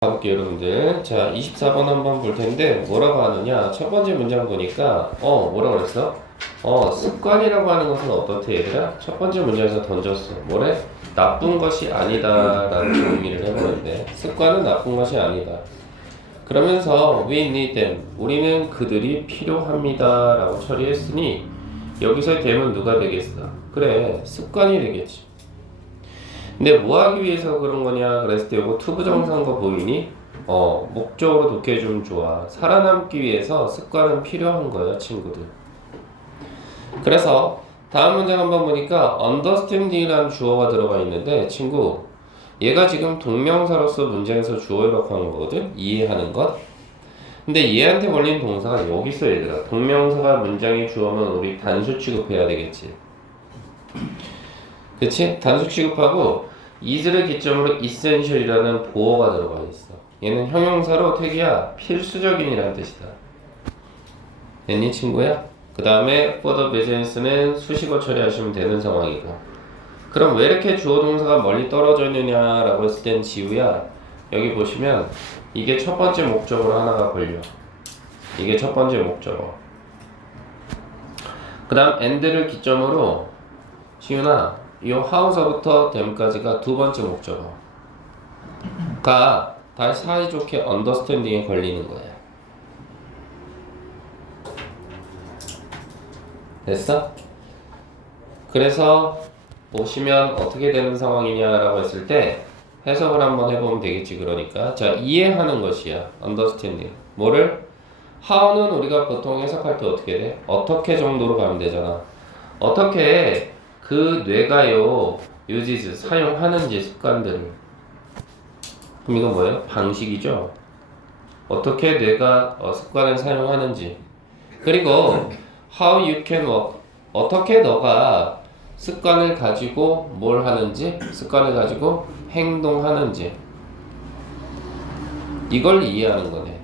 가볼게요, 여러분들. 자, 24번 한번 볼 텐데, 뭐라고 하느냐? 첫 번째 문장 보니까, 뭐라고 그랬어? 습관이라고 하는 것은 어떻대, 얘들아? 첫 번째 문장에서 던졌어. 뭐래? 나쁜 것이 아니다. 라는 의미를 해보는데, 습관은 나쁜 것이 아니다. 그러면서, we need them. 우리는 그들이 필요합니다. 라고 처리했으니, 여기서의 them은 누가 되겠어? 그래, 습관이 되겠지. 근데 뭐 하기 위해서 그런 거냐 그랬을 때 이거 투부정사인 거 보이니? 목적으로 독해주면 좋아. 살아남기 위해서 습관은 필요한 거예요, 친구들. 그래서 다음 문장 한번 보니까 understanding이라는 주어가 들어가 있는데 친구 얘가 지금 동명사로서 문장에서 주어라고 하는 거거든? 이해하는 것. 근데 얘한테 걸린 동사가 여기 있어, 얘들아. 동명사가 문장의 주어면 우리 단수 취급해야 되겠지. 그치? 단수 취급하고 is를 기점으로 essential이라는 보어가 들어가 있어. 얘는 형용사로 태기야 필수적인이라는 뜻이다. 됐니 친구야? 그 다음에 for the business는 수식어 처리하시면 되는 상황이고. 그럼 왜 이렇게 주어 동사가 멀리 떨어져 있느냐라고 했을 땐 지우야 여기 보시면 이게 첫 번째 목적으로 하나가 걸려. 이게 첫 번째 목적어. 그 다음 and를 기점으로 시윤아 이 how서부터 them까지가 두 번째 목적어가 다시 사이좋게 understanding에 걸리는 거야. 됐어? 그래서 보시면 어떻게 되는 상황이냐라고 했을 때 해석을 한번 해보면 되겠지. 그러니까 자, 이해하는 것이야. understanding. 뭐를? how는 우리가 보통 해석할 때 어떻게 돼? 어떻게 정도로 가면 되잖아. 어떻게 그 뇌가요 uses 사용하는지 습관들을. 그럼 이건 뭐예요? 방식이죠. 어떻게 뇌가 습관을 사용하는지. 그리고 how you can work. 어떻게 너가 습관을 가지고 뭘 하는지, 습관을 가지고 행동하는지. 이걸 이해하는 거네.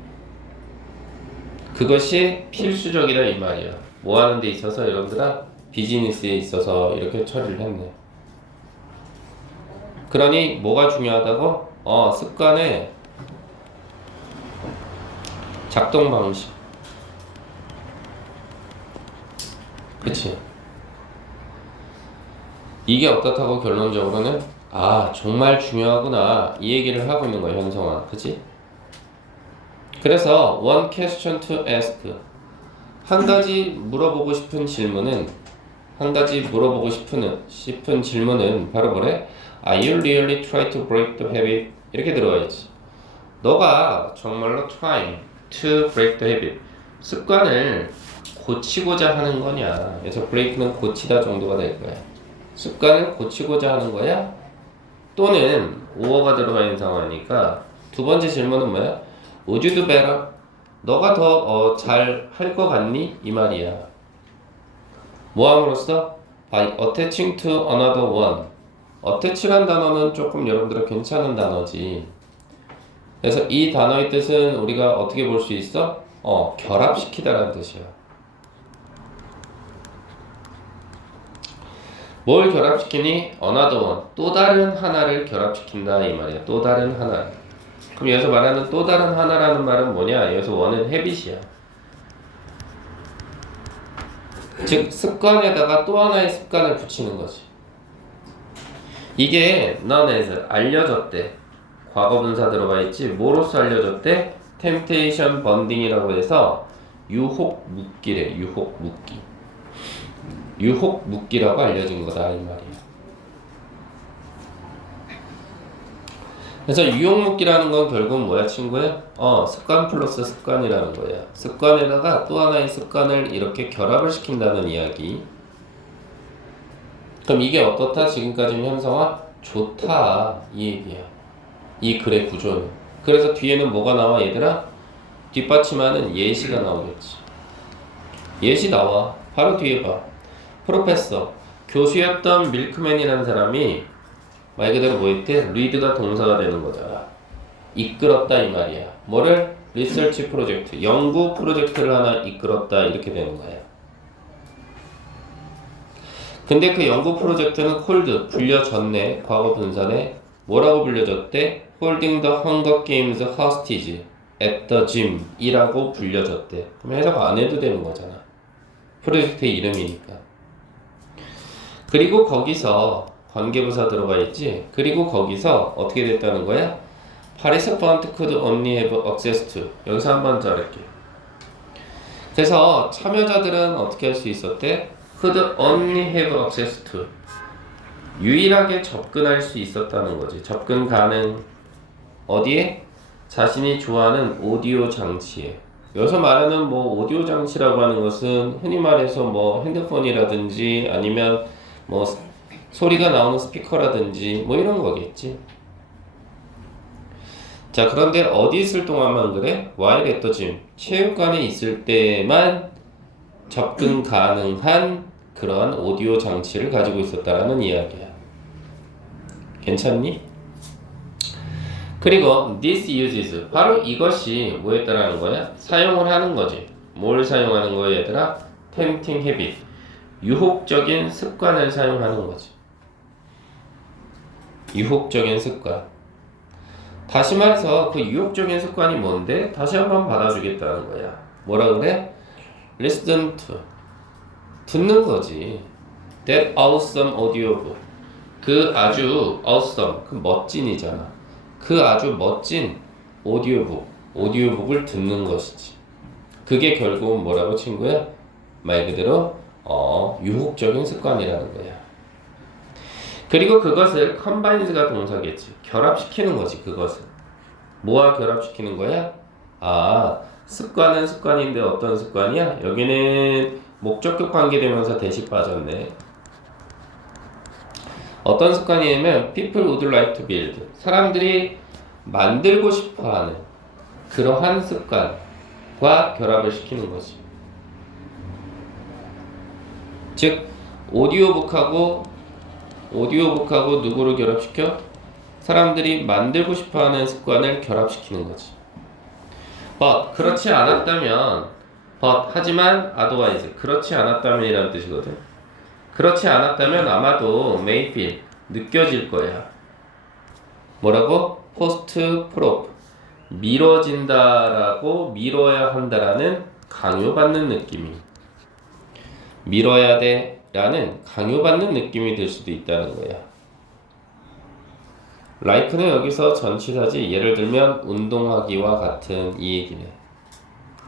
그것이 필수적이다 이 말이야. 뭐 하는 데 있어서 여러분들아? 비즈니스에 있어서 이렇게 처리를 했네. 그러니 뭐가 중요하다고? 습관의 작동 방식. 그치? 이게 어떻다고 결론적으로는 정말 중요하구나 이 얘기를 하고 있는 거야 현성아. 그치? 그래서 one question to ask. 한 가지 물어보고 싶은 질문은 바로 뭐래? Are you really trying to break the habit? 이렇게 들어가 있지. 너가 정말로 trying to break the habit. 습관을 고치고자 하는 거냐. 그래서 break는 고치다 정도가 될 거야. 습관을 고치고자 하는 거야? 또는 or가 들어가 있는 상황이니까 두 번째 질문은 뭐야? Would you do better? 너가 더 잘 할 것 같니? 이 말이야. 뭐함으로써? By attaching to another one. attach란 단어는 조금 여러분들은 괜찮은 단어지. 그래서 이 단어의 뜻은 우리가 어떻게 볼 수 있어? 결합시키다라는 뜻이야. 뭘 결합시키니? another one. 또 다른 하나를 결합시킨다 이 말이야. 또 다른 하나. 그럼 여기서 말하는 또 다른 하나라는 말은 뭐냐? 여기서 one은 habit이야. 즉 습관에다가 또 하나의 습관을 붙이는 거지. 이게 non에서 알려졌대. 과거분사 들어가 있지. 뭐로써 알려졌대? temptation bonding이라고 해서 유혹묶기래. 유혹묶기. 유혹묶기라고 알려진 거다 이 말이야. 그래서 유혹묶기라는 건 결국은 뭐야 친구야? 습관 플러스 습관이라는 거야. 습관에다가 또 하나의 습관을 이렇게 결합을 시킨다는 이야기. 그럼 이게 어떻다? 지금까지는 현성아? 좋다 이 얘기야. 이 글의 구조는. 그래서 뒤에는 뭐가 나와 얘들아? 뒷받침하는 예시가 나오겠지. 예시 나와. 바로 뒤에 봐. 프로페서 교수였던 밀크맨이라는 사람이 말 그대로 뭐 했대? 리드가 동사가 되는 거다. 이끌었다 이 말이야. 뭐를? 리서치 프로젝트. 연구 프로젝트를 하나 이끌었다 이렇게 되는 거야. 근데 그 연구 프로젝트는 콜드 불려졌네. 과거 분사네. 뭐라고 불려졌대? holding the Hunger Games hostage at the gym 이라고 불려졌대. 그럼 해석 안 해도 되는 거잖아. 프로젝트의 이름이니까. 그리고 거기서 관계부사 들어가 있지. 그리고 거기서 어떻게 됐다는 거야? Participant could only have access to. 여기서 한번 자를게. 그래서 참여자들은 어떻게 할 수 있었대? Could only have access to. 유일하게 접근할 수 있었다는 거지. 접근 가능. 어디에? 자신이 좋아하는 오디오 장치에. 여기서 말하는 뭐 오디오 장치라고 하는 것은 흔히 말해서 뭐 핸드폰이라든지 아니면 뭐 소리가 나오는 스피커라든지 뭐 이런 거겠지. 자, 그런데 어디 있을 동안만 그래? while at the gym. 체육관에 있을 때만 접근 가능한 그러한 오디오 장치를 가지고 있었다라는 이야기야. 괜찮니? 그리고 this uses. 바로 이것이 뭐였다라는 거야? 사용을 하는 거지. 뭘 사용하는 거야, 얘들아? tempting habit. 유혹적인 습관을 사용하는 거지. 유혹적인 습관. 다시 말해서 그 유혹적인 습관이 뭔데? 다시 한번 받아주겠다는 거야. 뭐라 그래? Listen to. 듣는 거지. That awesome audiobook. 그 아주 awesome, 그 멋진이잖아. 그 아주 멋진 오디오북을 듣는 것이지. 그게 결국은 뭐라고 친구야? 말 그대로 유혹적인 습관이라는 거야. 그리고 그것을 combines가 동사겠지. 결합시키는 거지. 그것을 뭐와 결합시키는 거야? 아, 습관은 습관인데 어떤 습관이야? 여기는 목적격 관계대명사 대시 빠졌네. 어떤 습관이냐면 people would like to build. 사람들이 만들고 싶어하는 그러한 습관과 결합을 시키는 거지. 즉 오디오북하고 누구를 결합시켜? 사람들이 만들고 싶어하는 습관을 결합시키는 거지. But 그렇지 않았다면 하지만 otherwise 그렇지 않았다면이라는 뜻이거든. 그렇지 않았다면 아마도 may feel 느껴질 거야. 뭐라고? post-prop 미뤄진다라고 미뤄야 한다라는 강요받는 느낌이 미뤄야 돼라는 강요받는 느낌이 들 수도 있다는 거야. like는 여기서 전치사지. 예를 들면 운동하기와 같은 이 얘기네.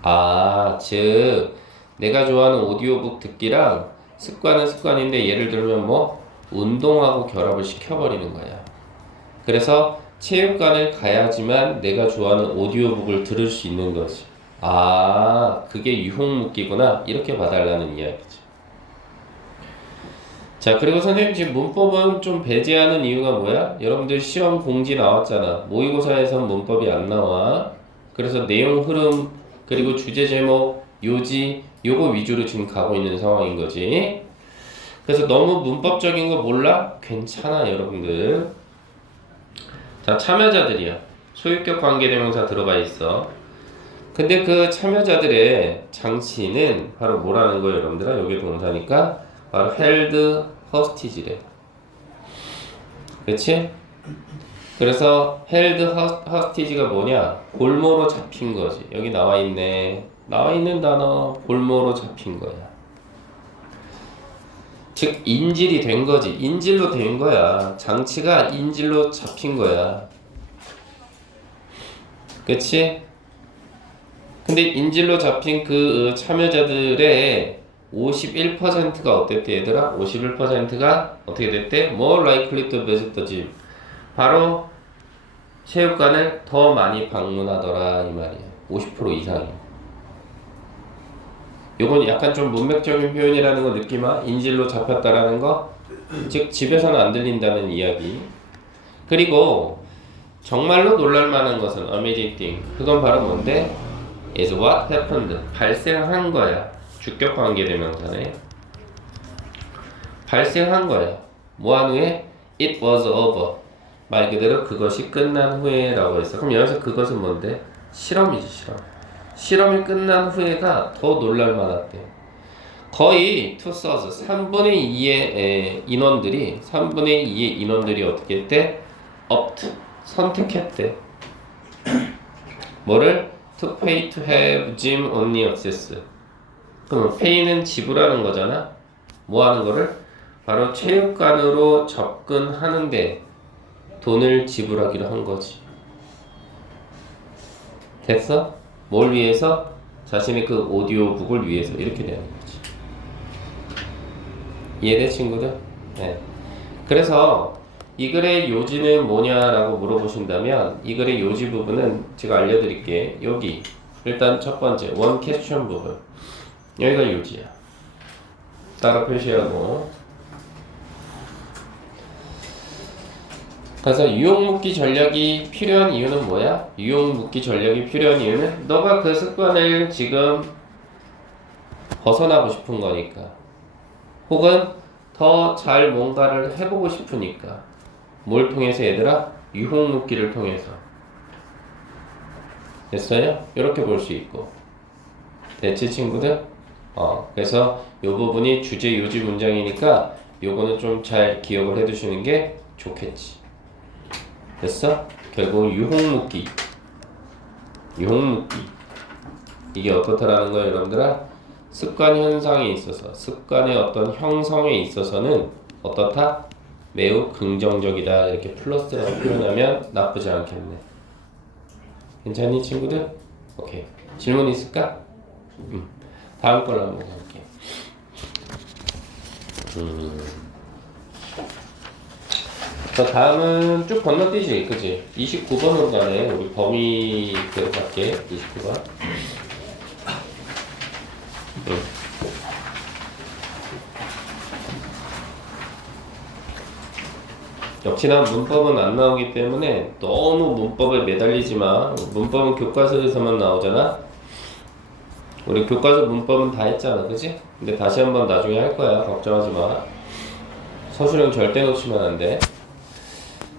아, 즉 내가 좋아하는 오디오북 듣기랑 습관은 습관인데 예를 들면 뭐 운동하고 결합을 시켜버리는 거야. 그래서 체육관을 가야지만 내가 좋아하는 오디오북을 들을 수 있는 거지. 아, 그게 유혹묶기구나. 이렇게 봐달라는 이야기지. 자, 그리고 선생님 지금 문법은 좀 배제하는 이유가 뭐야? 여러분들 시험 공지 나왔잖아. 모의고사에선 문법이 안 나와. 그래서 내용 흐름 그리고 주제 제목 요지 요거 위주로 지금 가고 있는 상황인 거지. 그래서 너무 문법적인 거 몰라? 괜찮아 여러분들. 자, 참여자들이야. 소유격 관계대명사 들어가 있어. 근데 그 참여자들의 장치는 바로 뭐라는 거예요 여러분들아? 여기 동사니까 바로 held hostage래. 그렇지? 그래서 held hostage가 뭐냐? 볼모로 잡힌 거지. 여기 나와 있네. 나와 있는 단어 볼모로 잡힌 거야. 즉 인질이 된 거지. 인질로 된 거야. 장치가 인질로 잡힌 거야. 그치? 근데 인질로 잡힌 그 참여자들의 51%가 어땠대 얘들아? 51%가 어떻게 됐대? More likely to visit the gym. 바로 체육관을 더 많이 방문하더라 이 말이야. 50% 이상이. 요건 약간 좀 문맥적인 표현이라는 거 느끼마? 인질로 잡혔다라는 거? 즉 집에서는 안 들린다는 이야기. 그리고 정말로 놀랄만한 것은 amazing thing. 그건 바로 뭔데? is what happened. 발생한 거야. 주격 관계대명사네. 발생한 거야. 뭐한 후에? It was over. 말 그대로 그것이 끝난 후에 라고 했어. 그럼 여기서 그것은 뭔데? 실험이지 실험. 실험이 끝난 후에가 더 놀랄만하대. 거의 2/3, 3분의 2의 인원들이 어떻게 했대? opt 선택했대. 뭐를? To pay to have gym only access. 그럼 pay는 지불하는 거잖아. 뭐 하는 거를? 바로 체육관으로 접근하는데 돈을 지불하기로 한 거지. 됐어? 뭘 위해서? 자신의 그 오디오북을 위해서. 이렇게 되는 거지. 이해돼, 친구들? 네. 그래서 이 글의 요지는 뭐냐라고 물어보신다면 이 글의 요지 부분은 제가 알려드릴게. 여기 일단 첫 번째 원 퀘스천 부분, 여기가 요지야. 따라 표시하고. 그래서 유용묶기 전략이 필요한 이유는 뭐야? 유용묶기 전략이 필요한 이유는 너가 그 습관을 지금 벗어나고 싶은 거니까, 혹은 더 잘 뭔가를 해보고 싶으니까. 뭘 통해서 얘들아? 유혹묶기를 통해서. 됐어요? 이렇게 볼 수 있고. 됐지, 친구들? 그래서 이 부분이 주제 요지 문장이니까 요거는 좀 잘 기억을 해두시는 게 좋겠지. 됐어? 결국 유혹묶기. 이게 어떻다라는 거예요, 여러분들아? 습관 현상에 있어서, 습관의 어떤 형성에 있어서는 어떻다? 매우 긍정적이다. 이렇게 플러스라고 표현하면 나쁘지 않겠네. 괜찮니, 친구들? 오케이. 질문 있을까? 다음 걸로 한번 볼게요. 자, 다음은 쭉 건너뛰지, 그지? 29번으로 가네. 우리 범위대로 갈게. 29번. 역시나 문법은 안 나오기 때문에 너무 문법에 매달리지 마. 문법은 교과서에서만 나오잖아. 우리 교과서 문법은 다 했잖아, 그지? 근데 다시 한번 나중에 할 거야. 걱정하지 마. 서술형 절대 놓치면 안 돼.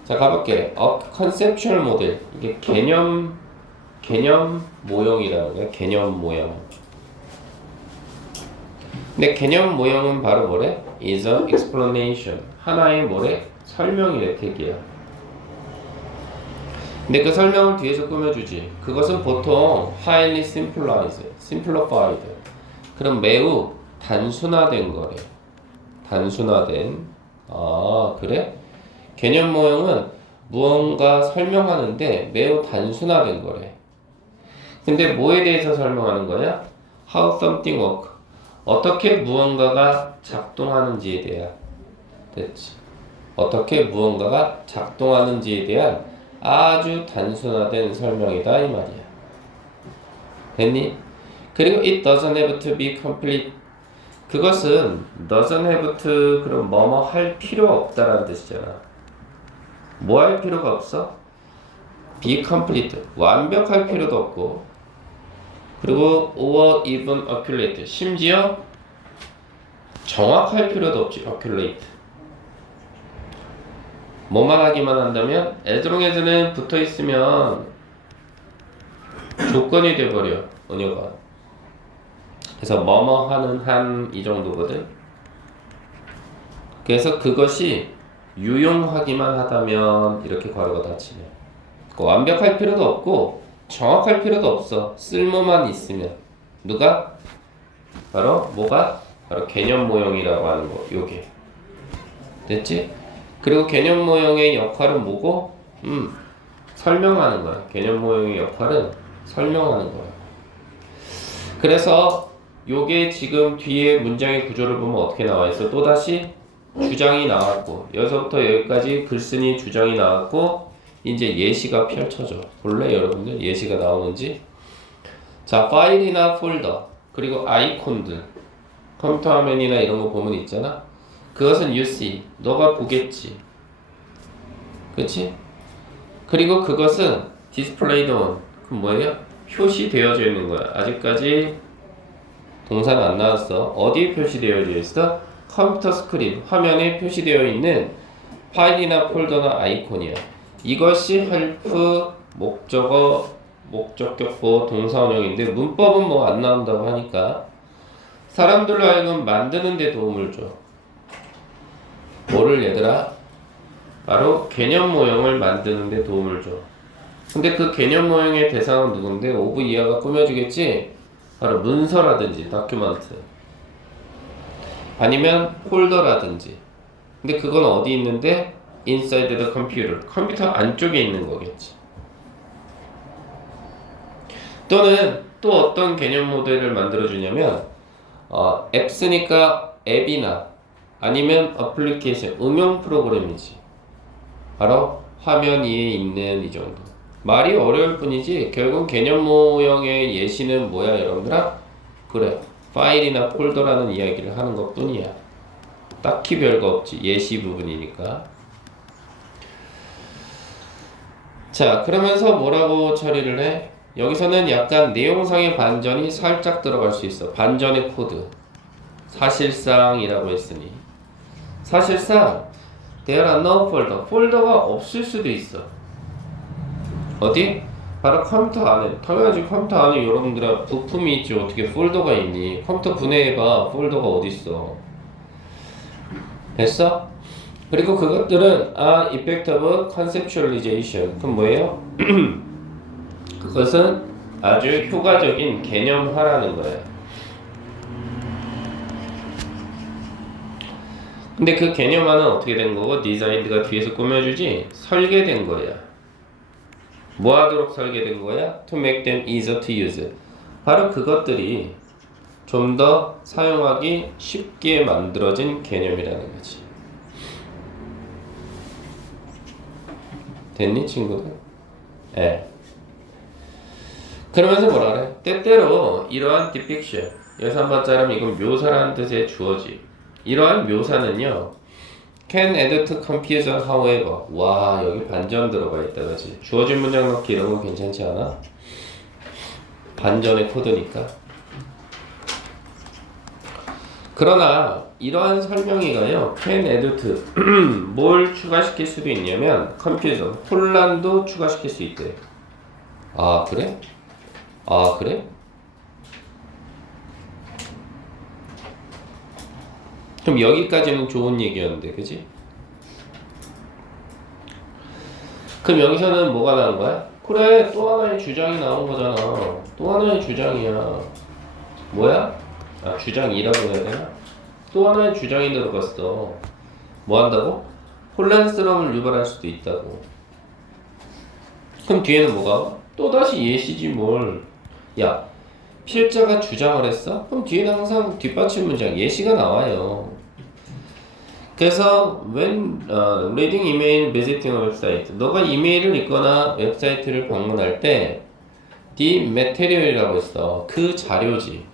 자, 가볼게. 컨셉츄얼 모델. 이게 개념 모형이라는 거야. 개념 모형. 근데 개념 모형은 바로 뭐래? is an explanation. 하나의 뭐래? 설명이래, 택이야. 근데 그 설명을 뒤에서 꾸며주지. 그것은 보통 highly simplified. 그럼 매우 단순화된 거래. 단순화된. 그래? 개념 모형은 무언가 설명하는데 매우 단순화된 거래. 근데 뭐에 대해서 설명하는 거냐? How something works. 어떻게 무언가가 작동하는지에 대한. 됐지. 어떻게 무언가가 작동하는지에 대한 아주 단순화된 설명이다, 이 말이야. 됐니? 그리고 it doesn't have to be complete. 그것은 doesn't have to, 그럼 뭐뭐 할 필요 없다라는 뜻이잖아. 뭐 할 필요가 없어? be complete. 완벽할 필요도 없고, 그리고 or even accurate. 심지어 정확할 필요도 없지. accurate. 뭐만 하기만 한다면, as long as는 붙어 있으면 조건이 돼버려, 언어가. 그래서 뭐뭐 하는 한 이 정도거든. 그래서 그것이 유용하기만 하다면 이렇게 괄호가 닫히네. 완벽할 필요도 없고 정확할 필요도 없어. 쓸모만 있으면. 누가? 바로 뭐가? 바로 개념 모형이라고 하는 거. 요게. 됐지? 그리고 개념 모형의 역할은 뭐고? 설명하는 거야. 개념 모형의 역할은 설명하는 거야. 그래서 요게 지금 뒤에 문장의 구조를 보면 어떻게 나와 있어? 또다시 주장이 나왔고, 여기서부터 여기까지 글쓴이 주장이 나왔고, 이제 예시가 펼쳐져. 볼래, 여러분들? 예시가 나오는지. 자, 파일이나 폴더, 그리고 아이콘들, 컴퓨터 화면이나 이런 거 보면 있잖아. 그것은 you see, 너가 보겠지. 그치? 그리고 그것은 displayed on, 그럼 뭐예요? 표시되어져 있는 거야. 아직까지 동사는 안 나왔어. 어디에 표시되어져 있어? 컴퓨터 스크린, 화면에 표시되어 있는 파일이나 폴더나 아이콘이야. 이것이 help, 목적어, 목적격보, 동사원형인데 문법은 뭐 안 나온다고 하니까 사람들로 하여금 만드는 데 도움을 줘. 뭐를 얘들아? 바로 개념 모형을 만드는 데 도움을 줘. 근데 그 개념 모형의 대상은 누군데? 오브 이하가 꾸며주겠지? 바로 문서라든지 다큐멘트 아니면 폴더라든지. 근데 그건 어디 있는데? inside the computer. 컴퓨터 안쪽에 있는 거겠지. 또는 또 어떤 개념 모델을 만들어주냐면 앱스니까 앱이나 아니면 어플리케이션, 응용 프로그램이지. 바로 화면 위에 있는 이 정도. 말이 어려울 뿐이지 결국 개념 모형의 예시는 뭐야 여러분들아? 그래, 파일이나 폴더라는 이야기를 하는 것 뿐이야. 딱히 별거 없지, 예시 부분이니까. 자, 그러면서 뭐라고 처리를 해? 여기서는 약간 내용상의 반전이 살짝 들어갈 수 있어. 반전의 코드. 사실상이라고 했으니. 사실상 there are no folder. 폴더가 없을 수도 있어. 어디? 바로 컴퓨터 안에. 당연하지, 컴퓨터 안에 여러분들아 부품이 있지. 어떻게 폴더가 있니? 컴퓨터 분해해봐. 폴더가 어딨어. 됐어? 그리고 그것들은 effective conceptualization. 그럼 뭐예요? 그것은 아주 효과적인 개념화라는 거예요. 근데 그 개념화는 어떻게 된 거고? 디자인드가 뒤에서 꾸며주지? 설계된 거야. 뭐 하도록 설계된 거야? To make them easier to use. 바로 그것들이 좀 더 사용하기 쉽게 만들어진 개념이라는 거지. 됐니 친구들? 예. 그러면서 뭐라 그래? 때때로 이러한 depiction, 여기서 한번 자르면 이건 묘사라는 뜻의 주어지. 이러한 묘사는요 can add to confusion however. 와, 여기 반전 들어가 있다 그지? 주어진 문장 넣기 이런 건 괜찮지 않아? 반전의 코드니까. 그러나 이러한 설명이가요 can add to 뭘 추가시킬 수도 있냐면 confusion, 혼란도 추가시킬 수 있대. 아 그래? 아 그래? 그럼 여기까지는 좋은 얘기였는데 그지? 그럼 여기서는 뭐가 나온 거야? 그래, 또 하나의 주장이 나온 거잖아. 또 하나의 주장이야. 뭐야? 아, 주장이라고 해야 되나? 또 하나의 주장이 들어갔어. 뭐 한다고? 혼란스러움을 유발할 수도 있다고. 그럼 뒤에는 뭐가? 또다시 예시지 뭘. 야, 필자가 주장을 했어? 그럼 뒤에는 항상 뒷받침 문장, 예시가 나와요. 그래서 when reading email, visiting a website, 너가 이메일을 읽거나 웹사이트를 방문할 때 the material이라고 했어. 그 자료지.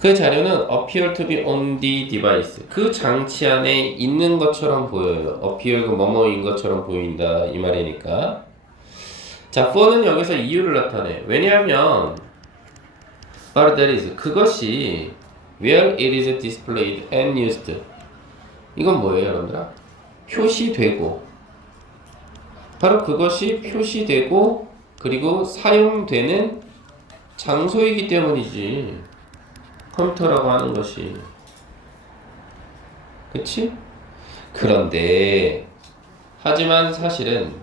그 자료는 appear to be on the device. 그 장치 안에 있는 것처럼 보여요. appear 그 뭐뭐인 것처럼 보인다 이 말이니까. 자, for는 여기서 이유를 나타내. 왜냐하면 바로 that is, 그것이 where it is displayed and used. 이건 뭐예요 여러분들아? 표시되고, 바로 그것이 표시되고 그리고 사용되는 장소이기 때문이지. 컴퓨터라고 하는 것이. 그치? 그런데 하지만 사실은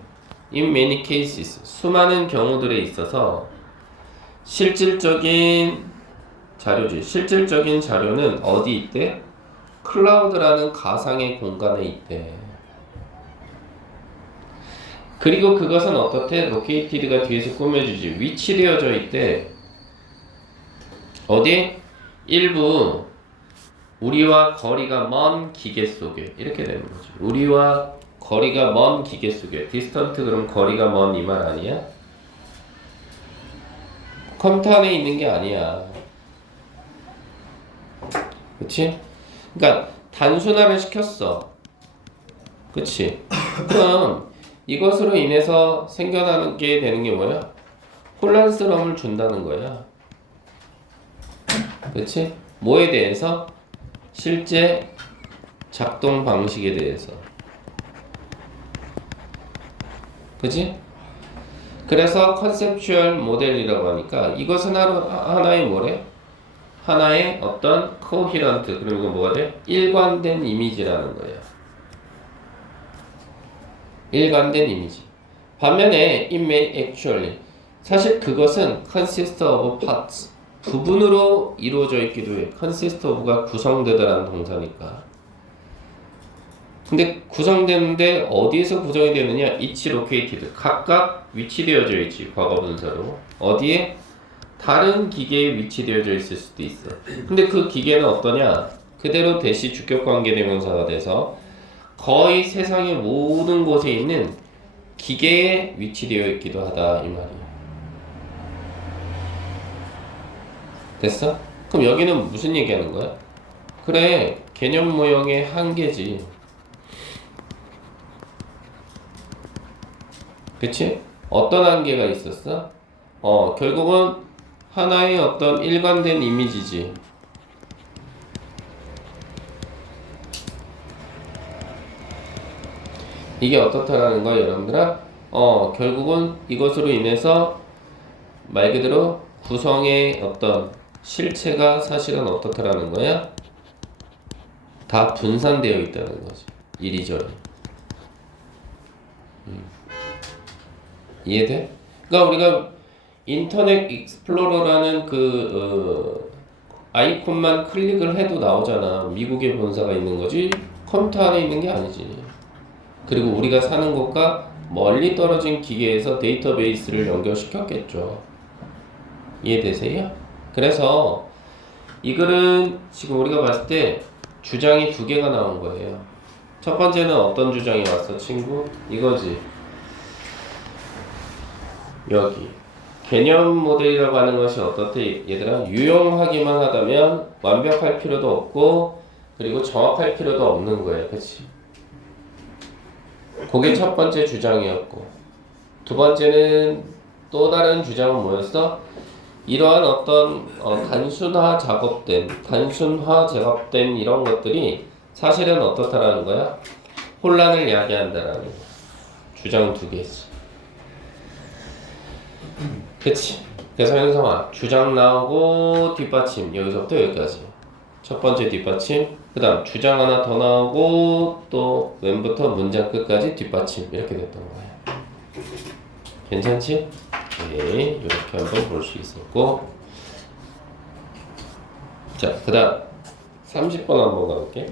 in many cases, 수많은 경우들에 있어서 실질적인 자료지. 실질적인 자료는 어디 있대? 클라우드라는 가상의 공간에 있대. 그리고 그것은 어떻대? located가 뒤에서 꾸며주지. 위치되어져 있대. 어디? 일부 우리와 거리가 먼 기계 속에. 이렇게 되는 거지. 우리와 거리가 먼 기계 속에. distant 그럼 거리가 먼 이 말 아니야? 컴퓨터 안에 있는 게 아니야. 그치? 그러니까 단순화를 시켰어. 그치? 그럼 이것으로 인해서 생겨나게 되는 게 뭐야? 혼란스러움을 준다는 거야. 그치? 뭐에 대해서? 실제 작동 방식에 대해서. 그치? 그래서 컨셉추얼 모델이라고 하니까 이것은 하나의 뭐래? 하나의 어떤 코히런트, 그리고 뭐가 돼? 일관된 이미지라는 거예요. 일관된 이미지. 반면에 it may actually 사실 그것은 consist of parts 부분으로 이루어져 있기도 해. consist of가 구성되다라는 동사니까. 근데 구성되는데 어디에서 구성이 되느냐? each located 각각 위치되어져 있지. 과거 분사로. 어디에? 다른 기계에 위치되어져 있을 수도 있어. 근데 그 기계는 어떠냐? 그대로 대시 주격관계대명사가 돼서 거의 세상의 모든 곳에 있는 기계에 위치되어 있기도 하다 이 말이야. 됐어? 그럼 여기는 무슨 얘기하는 거야? 그래, 개념 모형의 한계지. 그치? 어떤 한계가 있었어? 결국은 하나의 어떤 일관된 이미지지. 이게 어떻다라는 거야, 여러분들아? 결국은 이것으로 인해서 말 그대로 구성의 어떤 실체가 사실은 어떻다라는 거야? 다 분산되어 있다는 거지. 이리저리. 이해돼? 그러니까 우리가 인터넷 익스플로러라는 아이콘만 클릭을 해도 나오잖아. 미국에 본사가 있는 거지 컴퓨터 안에 있는 게 아니지. 그리고 우리가 사는 곳과 멀리 떨어진 기계에서 데이터베이스를 연결시켰겠죠. 이해되세요? 그래서 이 글은 지금 우리가 봤을 때 주장이 두 개가 나온 거예요. 첫 번째는 어떤 주장이 왔어, 친구? 이거지. 여기 개념 모델이라고 하는 것이 어떻대? 얘들아, 유용하기만 하다면 완벽할 필요도 없고 그리고 정확할 필요도 없는 거예요. 그치? 그게 첫 번째 주장이었고, 두 번째는 또 다른 주장은 뭐였어? 이러한 어떤 단순화 작업된 이런 것들이 사실은 어떻다라는 거야? 혼란을 야기한다라는 거야. 주장 두 개지. 그치? 그래서 현성아, 주장 나오고 뒷받침 여기서부터 여기까지. 첫 번째 뒷받침, 그 다음 주장 하나 더 나오고 또 왼부터 문장 끝까지 뒷받침 이렇게 됐던 거야. 괜찮지? 네, 이렇게 한번 볼 수 있었고, 자, 그 다음 30번 한번 가볼게.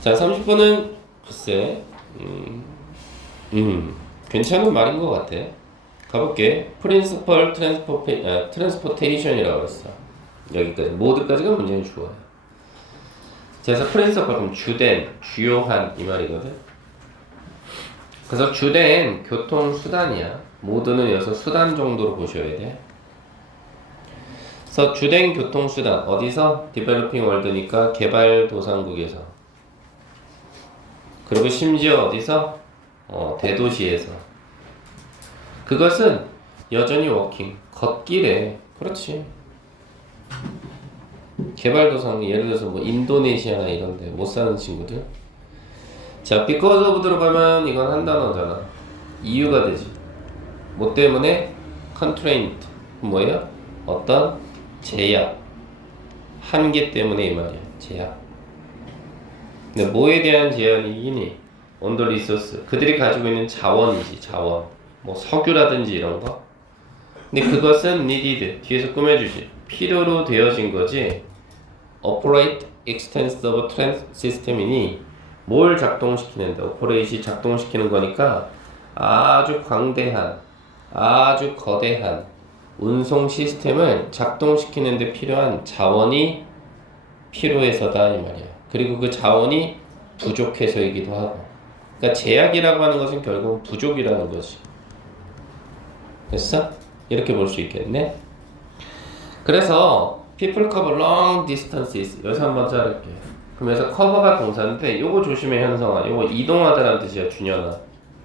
자, 30번은 글쎄 괜찮은 말인 것 같아. 가볼게. Principal Transportation이라고 그랬어. 여기까지 모두까지가 문제는 주어요. 그래서 Principal 그럼 주된, 주요한 이 말이거든. 그래서 주된 교통수단이야. 모두는 여기서 수단 정도로 보셔야 돼. 그래서 주된 교통수단 어디서? Developing World니까 개발도상국에서. 그리고 심지어 어디서? 대도시에서. 그것은 여전히 워킹, 걷기래. 그렇지. 개발도상 예를 들어서 뭐 인도네시아나 이런데 못 사는 친구들. 자, because of 들어가면 이건 한 단어잖아. 이유가 되지. 뭐 때문에? constraint. 뭐예요? 어떤 제약, 한계 때문에 이 말이야. 제약. 근데 뭐에 대한 제한이니? on the resource. 그들이 가지고 있는 자원이지, 자원. 뭐 석유라든지 이런 거. 근데 그것은 needed. 뒤에서 꾸며주지. 필요로 되어진 거지. operate extensive transit system이니 뭘 작동시키는데? operate이 작동시키는 거니까 아주 광대한, 아주 거대한 운송 시스템을 작동시키는 데 필요한 자원이 필요해서다 이 말이야. 그리고 그 자원이 부족해서이기도 하고. 그러니까 제약이라고 하는 것은 결국 부족이라는 거지. 됐어? 이렇게 볼 수 있겠네. 그래서 people cover long distances. 여기서 한번 자를게. 그러면서 cover가 동사인데 요거 조심해 현성아. 요거 이동하다라는 뜻이야 준현아.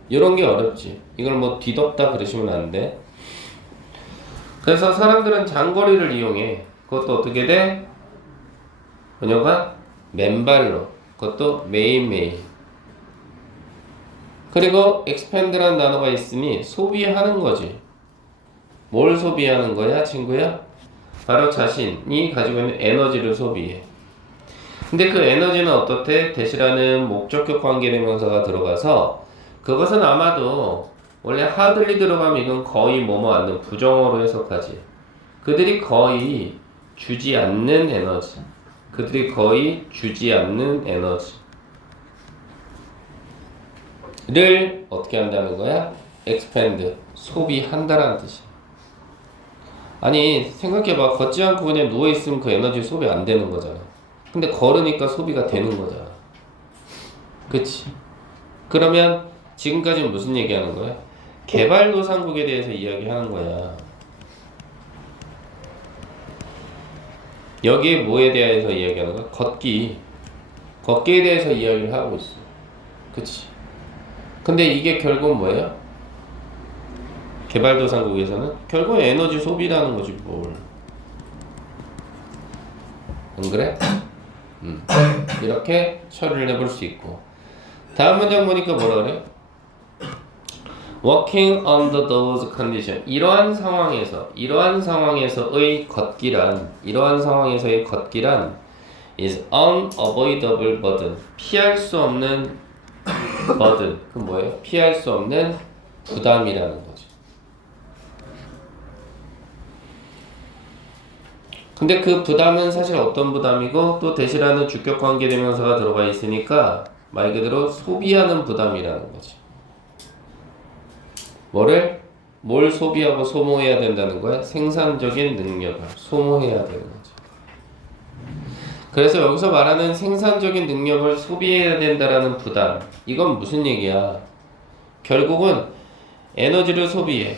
이런 게 어렵지. 이걸 뭐 뒤덮다 그러시면 안 돼. 그래서 사람들은 장거리를 이용해. 그것도 어떻게 돼? 그녀가 맨발로. 그것도 매일매일. 그리고 expand라는 단어가 있으니 소비하는 거지. 뭘 소비하는 거야 친구야? 바로 자신이 가지고 있는 에너지를 소비해. 근데 그 에너지는 어떻대? 대시라는 목적격 관계대명사가 들어가서 그것은 아마도 원래 hardly 들어가면 이건 거의 뭐뭐 않는 부정어로 해석하지. 그들이 거의 주지 않는 에너지. 그들이 거의 주지 않는 에너지를 어떻게 한다는 거야? expand, 소비한다라는 뜻이야. 아니 생각해봐. 걷지 않고 그냥 누워있으면 그 에너지 소비 안 되는 거잖아. 근데 걸으니까 소비가 되는 거잖아. 그치? 그러면 지금까지는 무슨 얘기하는 거야? 개발도상국에 대해서 이야기하는 거야. 여기에 뭐에 대해서 이야기하는 거야? 걷기에 대해서 이야기를 하고 있어. 그치? 근데 이게 결국 뭐예요? 개발도상국에서는 결국 에너지 소비라는 거지 뭘. 안 그래? 이렇게 처리를 해볼 수 있고. 다음 문장 보니까 뭐라 그래? Working under those conditions. 이러한 상황에서의 걷기란 is unavoidable burden. 피할 수 없는 burden. 그럼 뭐예요? 피할 수 없는 부담이라는 거죠. 근데 그 부담은 사실 어떤 부담이고 또 대시라는 주격 관계대명사가 들어가 있으니까 말 그대로 소비하는 부담이라는 거지. 뭘 소비하고 소모해야 된다는 거야? 생산적인 능력을 소모해야 되는 거지. 그래서 여기서 말하는 생산적인 능력을 소비해야 된다라는 부담, 이건 무슨 얘기야? 결국은 에너지를 소비해.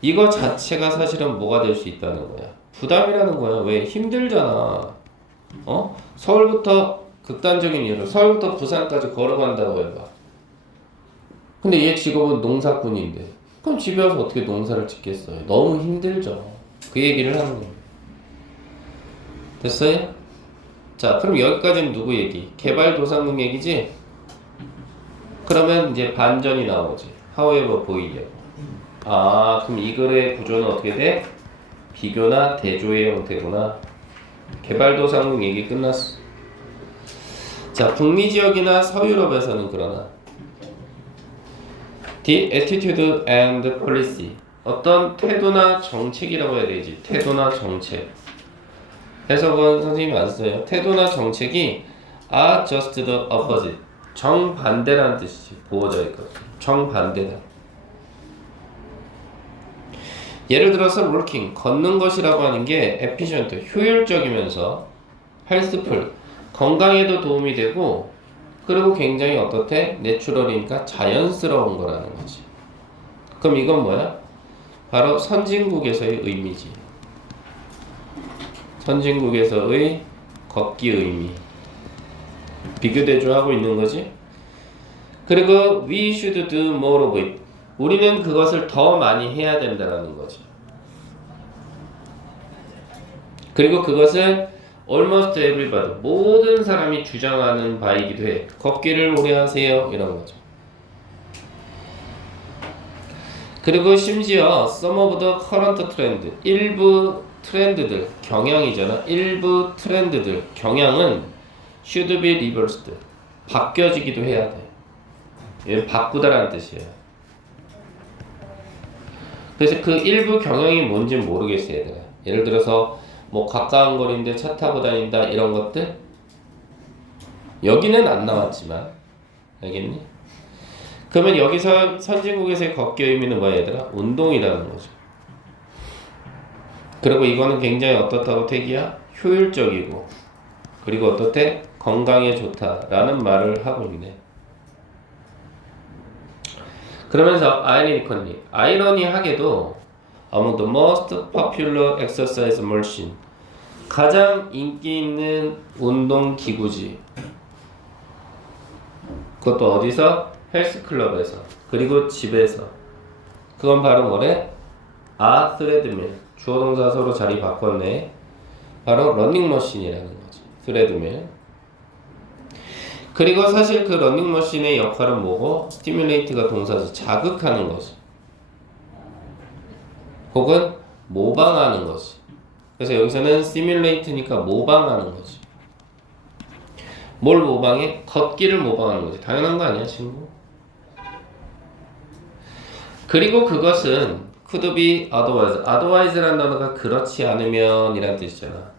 이거 자체가 사실은 뭐가 될 수 있다는 거야? 부담이라는 거야. 왜? 힘들잖아. 서울부터 극단적인 예로 서울부터 부산까지 걸어간다고 해봐. 근데 얘 직업은 농사꾼인데 그럼 집에 와서 어떻게 농사를 짓겠어요? 너무 힘들죠. 그 얘기를 하는 거예요. 됐어요? 자, 그럼 여기까지는 누구 얘기? 개발도상국 얘기지? 그러면 이제 반전이 나오지. however 보이려. 아, 그럼 이 글의 구조는 어떻게 돼? 비교나 대조의 형태구나. 개발도상국 얘기 끝났어. 자, 북미 지역이나 서유럽에서는 그러나 The attitude and policy, 어떤 태도나 정책이라고 해야 되지. 태도나 정책. 해석은 선생님이 안 써요. 태도나 정책이 are just the opposite, 정반대라는 뜻이지. 보호자의 것, 정반대다. 예를 들어서 walking, 걷는 것이라고 하는 게 efficient, 효율적이면서 healthful, 건강에도 도움이 되고 그리고 굉장히 어떻대? 내추럴이니까 자연스러운 거라는 거지. 그럼 이건 뭐야? 바로 선진국에서의 의미지. 선진국에서의 걷기 의미. 비교대조하고 있는 거지. 그리고 we should do more of it. 우리는 그것을 더 많이 해야 된다는 거지. 그리고 그것을 almost everybody, 모든 사람이 주장하는 바이기도 해. 걷기를 오래 하세요. 이런 거죠. 그리고 심지어 some of the current trend, 일부 트렌드들, 경향이잖아. 일부 트렌드들, 경향은 should be reversed, 바뀌어지기도 해야 돼. 얘는 바꾸다라는 뜻이에요. 그래서 그 일부 경향이 뭔지 모르겠어요, 얘들아. 예를 들어서 뭐 가까운 거리인데 차 타고 다닌다 이런 것들 여기는 안 나왔지만 알겠니? 그러면 여기서 선진국에서의 걷기 의미는 뭐야 얘들아? 운동이라는 거죠. 그리고 이거는 굉장히 어떻다고 택이야? 효율적이고 그리고 어떻대? 건강에 좋다라는 말을 하고 있네. 그러면서 아이러니하게도 among the most popular exercise machine, 가장 인기 있는 운동 기구지. 그것도 어디서? 헬스클럽에서. 그리고 집에서. 그건 바로 뭐래? 트레드밀. 주어 동사 서로 자리 바꿨네. 바로 러닝머신이라는 거지. 트레드밀. 그리고 사실 그 러닝머신의 역할은 뭐고? 스티뮬레이트가 동사지. 자극하는 거지. 혹은 모방하는 것이. 그래서 여기서는 simulate니까 모방하는 거지. 뭘 모방해? 걷기를 모방하는 거지. 당연한 거 아니야, 친구? 그리고 그것은 could be otherwise. otherwise라는 단어가 그렇지 않으면 이란 뜻이잖아.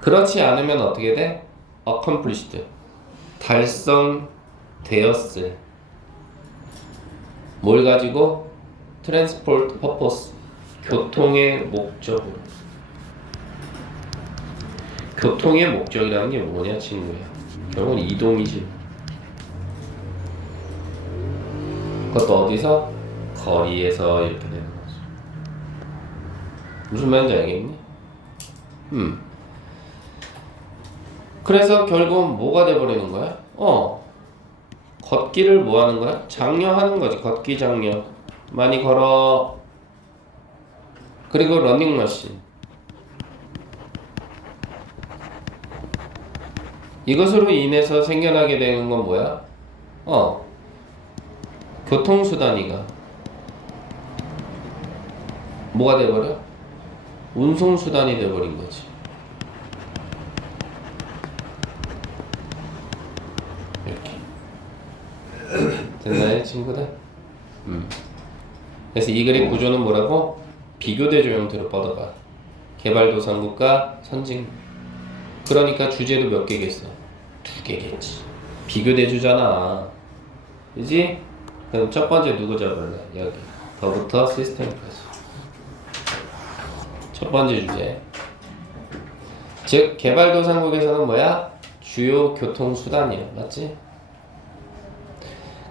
그렇지 않으면 어떻게 돼? accomplished. 달성되었을. 뭘 가지고? transport purpose. 교통의 목적으로. 교통의 목적이라는 게 뭐냐, 친구야? 결국은 이동이지. 그것도 어디서? 거리에서 이렇게 되는 거지. 무슨 말인지 알겠니? 그래서 결국은 뭐가 돼버리는 거야? 걷기를 뭐 하는 거야? 장려하는 거지. 걷기 장려. 많이 걸어. 그리고 러닝머신. 이것으로 인해서 생겨나게 되는 건 뭐야? 교통수단이가 뭐가 돼버려? 운송수단이 돼버린 거지. 이렇게. 됐나요, 친구들? 그래서 이 글의 구조는 뭐라고? 비교대조 형태로 뻗어가. 개발도상국과 선진. 그러니까 주제도 몇 개겠어? 2개겠지. 비교대조잖아. 그지? 그럼 첫 번째 누구 잡을래? 여기. 더부터 시스템까지. 첫 번째 주제. 즉, 개발도상국에서는 뭐야? 주요 교통수단이야. 맞지?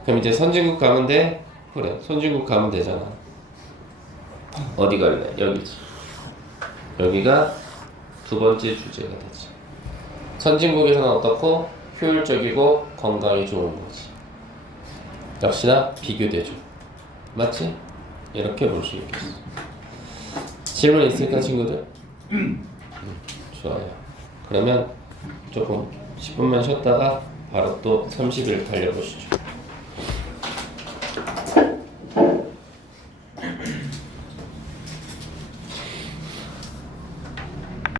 그럼 이제 선진국 가면 돼? 그래. 선진국 가면 되잖아. 어디 갈래? 여기지. 여기가 두 번째 주제가 되지. 선진국에서는 어떻고? 효율적이고 건강에 좋은 거지. 역시나 비교대조. 맞지? 이렇게 볼 수 있겠어. 질문 있을까, 친구들? 좋아요. 그러면 조금 10분만 쉬었다가 바로 또 30일 달려보시죠.